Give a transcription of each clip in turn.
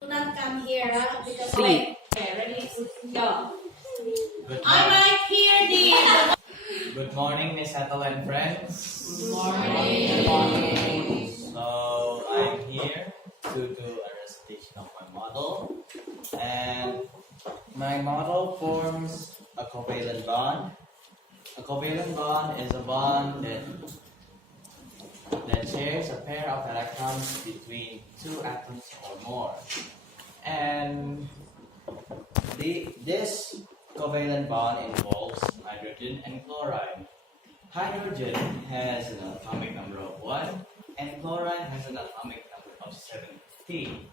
Do not come here, because See. wait. Okay, ready? Go. Good I morning, like here good morning, Miss Ethel and friends. the morning. So I'm here to do a recitation of my model, and my model forms a covalent bond. A covalent bond is a bond that shares a pair of electrons between two atoms or more, and this covalent bond involves hydrogen and chlorine. Hydrogen has an atomic number of 1 and chlorine has an atomic number of 17.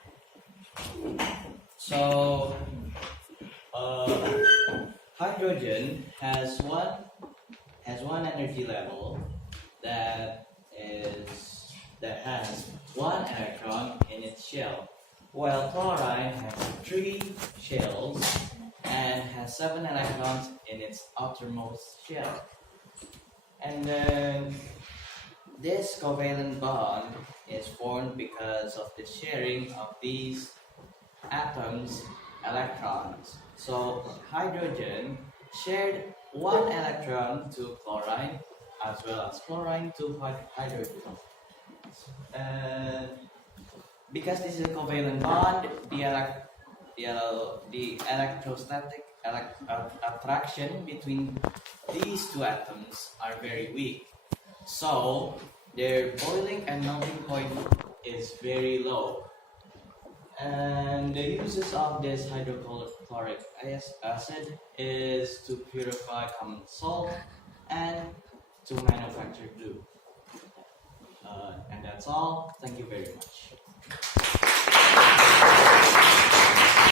So, hydrogen has one energy level that has 1 electron in its shell, while chlorine has 3 shells and has 7 electrons in its outermost shell. And then this covalent bond is formed because of the sharing of these atoms' electrons. So hydrogen shared 1 electron to chlorine as well as chlorine to hydrogen. Because this is a covalent bond, the electrostatic attraction between these two atoms are very weak. So their boiling and melting point is very low. And the uses of this hydrochloric acid is to purify common salt and to manufacture glue. And that's all. Thank you very much.